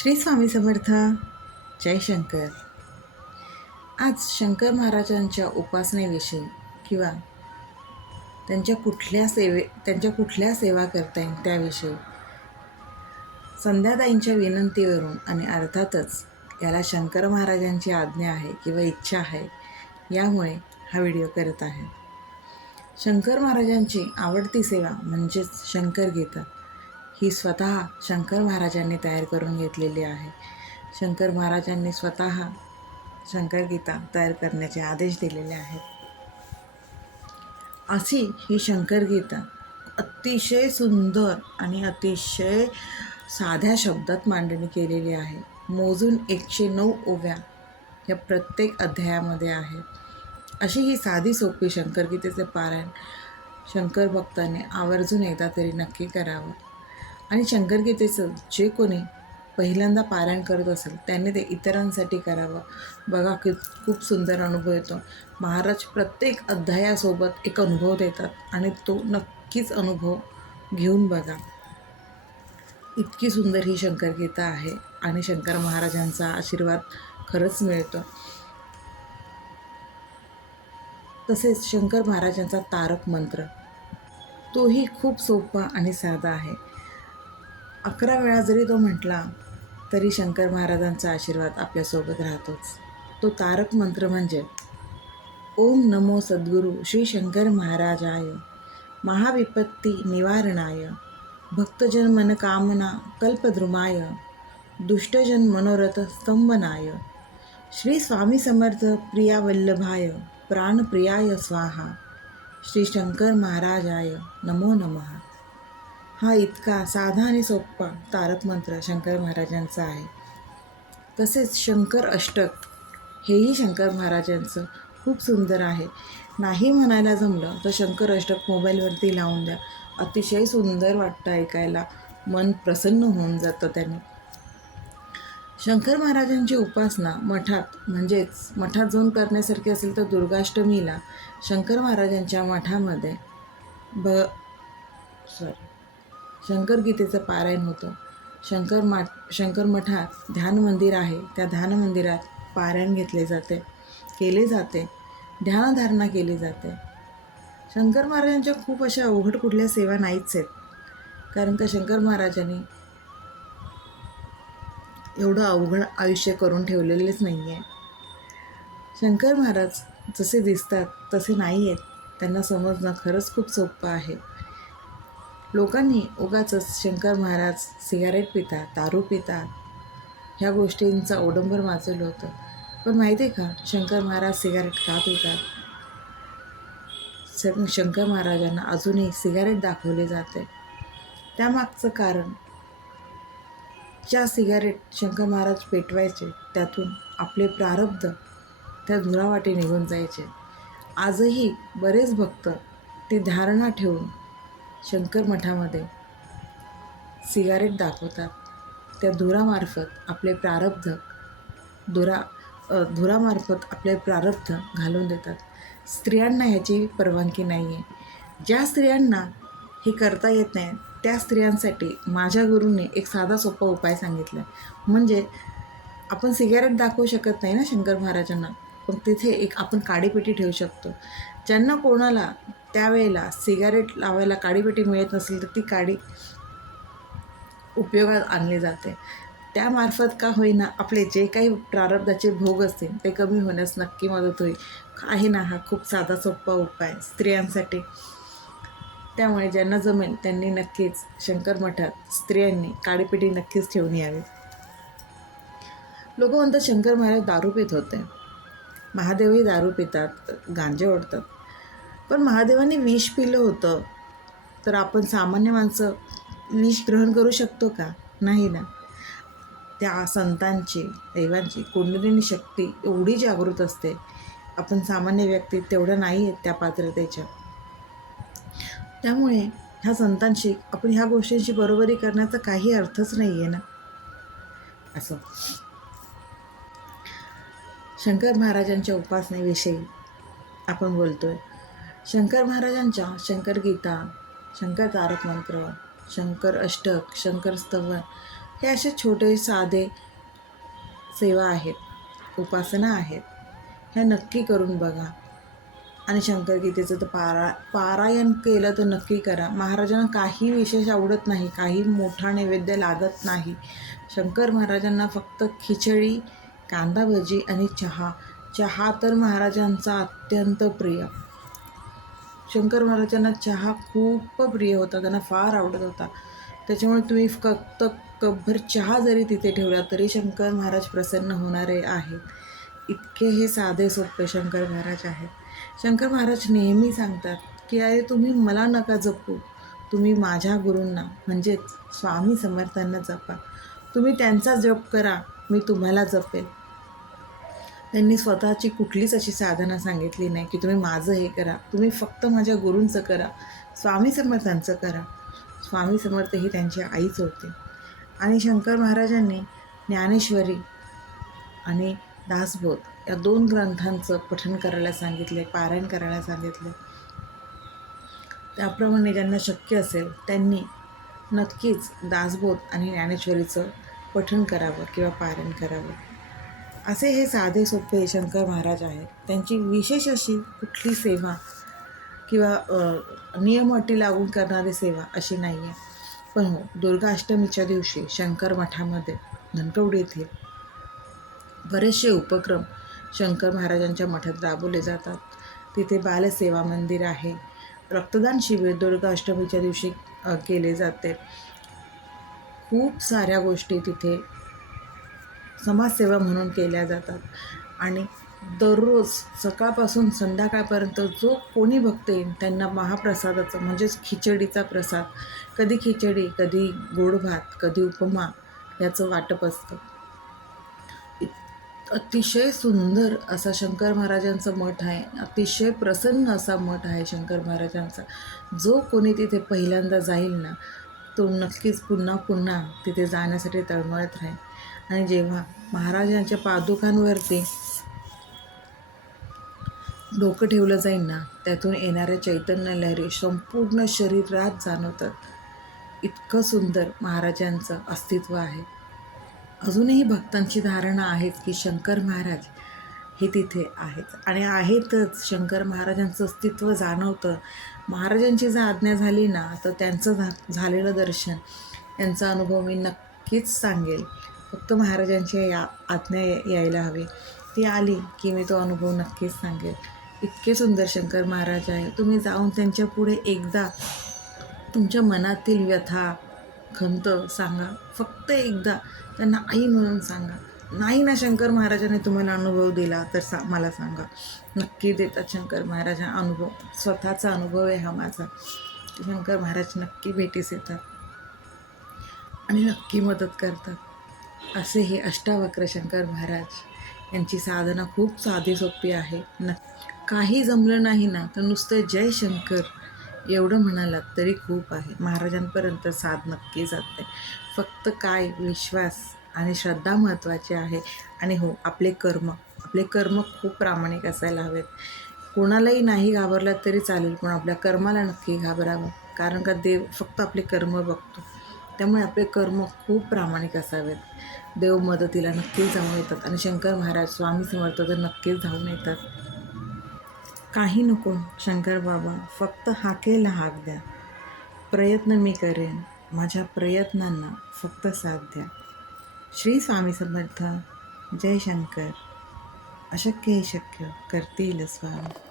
श्री स्वामी समर्थ. जय शंकर. आज शंकर महाराजांच्या उपासनेविषयी किंवा त्यांच्या कुठल्या सेवे त्यांच्या कुठल्या सेवा करता येईल त्याविषयी संध्याताईंच्या विनंतीवरून आणि अर्थातच याला शंकर महाराजांची आज्ञा आहे किंवा इच्छा आहे यामुळे हा व्हिडिओ करत आहे. शंकर महाराजांची आवडती सेवा म्हणजेच शंकर गीता. ही स्वतः शंकर महाराजांनी तयार करून घेतलेली आहे. शंकर महाराजांनी स्वतः शंकर गीता तयार करण्याचे आदेश दिलेले आहेत. अशी ही शंकर गीता अतिशय सुंदर आणि अतिशय साध्या शब्दात मांडणी केलेली आहे. मोजून एकशे नऊ ओव्या या प्रत्येक अध्यायामध्ये आहेत. अशी ही साधी सोपी शंकरगीतेचे पारायण शंकर भक्ताने आवर्जून एकदा तरी नक्की करावं. आणि शंकरगीतेचं जे कोणी पहिल्यांदा पारायण करत असेल त्यांनी ते इतरांसाठी करावं. बघा की खूप सुंदर अनुभव येतो. महाराज प्रत्येक अध्यायासोबत एक अनुभव देतात आणि तो नक्कीच अनुभव घेऊन बघा. इतकी सुंदर ही शंकरगीता आहे आणि शंकर महाराजांचा आशीर्वाद खरंच मिळतो. तसेच शंकर महाराजांचा तारक मंत्र तोही खूप सोपा आणि साधा आहे. अकरा वेळा जरी तो म्हटला तरी शंकर महाराजांचा आशीर्वाद आपल्यासोबत राहतोच. तो तारक मंत्र म्हणजे ओम नमो सद्गुरू श्री शंकर महाराजाय महाविपत्ती निवारणाय भक्तजन मनकामना कल्पद्रुमाय दुष्टजन मनोरथ स्तंभनाय श्री स्वामी समर्थ प्रिया वल्लभाय प्राणप्रियाय स्वाहा श्री शंकर महाराजाय नमो नमः. हा इतका साधा आणि सोपा तारक मंत्र शंकर महाराजांचा आहे. तसेच शंकर अष्टक हेही शंकर महाराजांचं खूप सुंदर आहे. नाही म्हणायला जमलं तर शंकर अष्टक मोबाईलवरती लावून द्या. अतिशय सुंदर वाटतं ऐकायला. मन प्रसन्न होऊन जातं त्याने. शंकर महाराजांची उपासना मठात म्हणजेच मठात जाऊन करण्यासारखी असेल तर दुर्गाष्टमीला शंकर महाराजांच्या मठामध्ये ब सॉरी शंकर गीतेचं पारायण होतं. शंकर मा शंकर मठात ध्यान मंदिर आहे. त्या ध्यान मंदिरात पारायण घेतले जाते केले जाते ध्यानधारणा केली जाते. शंकर महाराजांच्या खूप अशा अवघड कुठल्या सेवा नाहीच आहेत. कारण का शंकर महाराजांनी एवढं अवघड आयुष्य करून ठेवलेलेच नाही आहे शंकर महाराज जसे दिसतात तसे नाही आहेत त्यांना समजणं खरंच खूप सोपं आहे. लोकांनी उगाचच शंकर महाराज सिगारेट पितात दारू पितात. ह्या गोष्टींचा ओडंबर माजवलं होतं. पण माहिती आहे का? शंकर महाराज सिगारेट का पितात? शंकर महाराजांना अजूनही सिगारेट दाखवले जाते. त्यामागचं कारण ज्या सिगारेट शंकर महाराज पेटवायचे त्यातून आपले प्रारब्ध त्या धुरावाटे निघून जायचे. आजही बरेच भक्त ते धारणा ठेवून शंकर मठामध्ये सिगारेट दाखवतात. त्या धुरामार्फत आपले प्रारब्ध धुरा धुरामार्फत आपले प्रारब्ध घालून देतात. स्त्रियांना ह्याची परवानगी नाही आहे ज्या स्त्रियांना हे करता येत नाही त्या स्त्रियांसाठी माझ्या गुरूंनी एक साधा सोपा उपाय सांगितला म्हणजे आपण सिगारेट दाखवू शकत नाही ना शंकर महाराजांना पण तिथे एक आपण काडीपेटी ठेवू शकतो. ज्यांना कोणाला त्यावेळेला सिगारेट लावायला काडीपेटी मिळत नसेल तर ती काडी उपयोगात आणली जाते. त्यामार्फत का होईना आपले जे काही प्रारब्धाचे भोग असतील ते कमी होण्यास नक्की मदत होईल. आहे ना हा खूप साधा सोपा उपाय स्त्रियांसाठी. त्यामुळे ज्यांना जमेल त्यांनी नक्कीच शंकर मठात स्त्रियांनी काडीपेटी नक्कीच ठेवून यावी. लोक म्हणतात शंकर महाराज दारू पित होते. महादेवही दारू पितात गांजे ओढतात. पण महादेवाने विष पिलं होतं. तर आपण सामान्य माणसं विष ग्रहण करू शकतो का? नाही ना. त्या संतांची देवांची कुंडलिनी शक्ती एवढी जागृत असते. आपण सामान्य व्यक्ती तेवढ्या नाही आहेत त्या पात्रतेच्या. त्यामुळे ह्या संतांशी आपण ह्या गोष्टींची बरोबरी करण्याचा काही अर्थच नाही आहे ना. असं. शंकर महाराजांच्या उपासनेविषयी आपण बोलतोय. शंकर महाराजांच्या शंकर गीता शंकर तारक मंत्र शंकर अष्टक शंकर स्तवन हे असे छोटे साधे सेवा आहेत उपासना आहेत. ह्या नक्की करून बघा. आणि शंकर गीतेचं तर पारा पारायण केलं तर नक्की करा. महाराजांना काही विशेष आवडत नाही काही मोठा नैवेद्य लागत नाही. शंकर महाराजांना फक्त खिचडी कांदा भजी आणि चहा. चहा तर महाराजांचा अत्यंत प्रिय. शंकर महाराजांना चहा खूप प्रिय होता त्यांना फार आवडत होता. त्याच्यामुळे तुम्ही फक्त कपभर चहा जरी तिथे ठेवला तरी शंकर महाराज प्रसन्न होणारे आहेत. इतके हे साधे सोपे शंकर महाराज आहेत. शंकर महाराज नेहमी सांगतात की अरे तुम्ही मला नका जपू. तुम्ही माझ्या गुरूंना म्हणजेच स्वामी समर्थांना जपा. तुम्ही त्यांचा जप करा मी तुम्हाला जपेल. त्यांनी स्वतःची कुठलीच अशी साधना सांगितली नाही की तुम्ही माझं हे करा तुम्ही फक्त माझ्या गुरूंचं करा स्वामी समर्थांचं करा. स्वामी समर्थ ही त्यांची आईच होते. आणि शंकर महाराजांनी ज्ञानेश्वरी आणि दासबोध या दोन ग्रंथांचं पठन करायला सांगितले पारायण करायला सांगितले. त्याप्रमाणे ज्यांना शक्य असेल त्यांनी नक्कीच दासबोध आणि ज्ञानेश्वरीचं पठन करावं किंवा पारायण करावं. असे हे साधे सोपे शंकर महाराज आहेत. त्यांची विशेष अशी कुठली सेवा किंवा नियम अटी लागून करणारी सेवा अशी नाही आहे. पण हो दुर्गाष्टमीच्या दिवशी शंकर मठामध्ये धनकवडी येथे बरेचसे उपक्रम शंकर महाराजांच्या मठात राबवले जातात. तिथे बालसेवा मंदिर आहे. रक्तदान शिबिर दुर्गाष्टमीच्या दिवशी केले जाते. खूप साऱ्या गोष्टी तिथे समाजसेवा म्हणून केल्या जातात. आणि दररोज सकाळपासून संध्याकाळपर्यंत जो कोणी भक्त येईल त्यांना महाप्रसादाचं म्हणजेच खिचडीचा प्रसाद. कधी खिचडी कधी गोड भात कधी उपमा याचं वाटप असतं. अतिशय सुंदर असा शंकर महाराजांचं मठ आहे. अतिशय प्रसन्न असा मठ आहे शंकर महाराजांचा. जो कोणी तिथे पहिल्यांदा जाईल ना तो नक्कीच पुन्हा पुन्हा तिथे जाण्यासाठी तळमळत राहील. आणि जेव्हा महाराजांच्या पादुकांवरती डोकं ठेवलं जाईल ना त्यातून येणाऱ्या चैतन्य लहरी संपूर्ण शरीरात जाणवतात इतकं सुंदर महाराजांचं अस्तित्व आहे. अजूनही भक्तांची धारणा आहेत की शंकर महाराज हे तिथे आहेत. आणि आहेतच. शंकर महाराजांचं अस्तित्व जाणवतं. महाराजांची जर आज्ञा झाली ना तर त्यांचं झा झालेलं दर्शन यांचा अनुभव मी नक्कीच सांगेल. फक्त महाराजांची या आज्ञा यायला हवी. ती आली की मी तो अनुभव नक्कीच सांगेल. इतके सुंदर शंकर महाराज आहे. तुम्ही जाऊन त्यांच्या पुढे एकदा तुमच्या मनातील व्यथा खंत सांगा. फक्त एकदा त्यांना आई म्हणून सांगा. नाही ना शंकर महाराजांनी तुम्हाला अनुभव दिला तर सा मला सांगा. नक्की देतात शंकर महाराजांना अनुभव. स्वतःचा अनुभव आहे हा माझा. शंकर महाराज नक्की भेटीस येतात. आणि नक्की मदत करतात. असे हे अष्टावक्र शंकर महाराज. यांची साधना खूप साधी सोपी आहे. न काही जमलं नाही ना तर नुसतं जय शंकर एवढं म्हणालात तरी खूप आहे. महाराजांपर्यंत साध नक्की जाते. फक्त काय? विश्वास. आणि श्रद्धा महत्त्वाची आहे. आणि हो आपले कर्म आपले कर्म खूप प्रामाणिक असायला हवेत. कोणालाही नाही घाबरला तरी चालेल पण आपल्या कर्माला नक्की घाबरावं. कारण का देव फक्त आपले कर्म बघतो. त्यामुळे आपले कर्म खूप प्रामाणिक असावेत. देव मदतीला नक्कीच जाऊन येतात आणि शंकर महाराज स्वामी समर्थ तर नक्कीच धावून येतात. काही नको शंकर बाबा फक्त हाकेला हाक द्या. प्रयत्न मी करेन. माझ्या प्रयत्नांना फक्त साथ द्या. श्री स्वामी समर्थ. जय शंकर. अशक्य हे शक्य. करतील स्वामी.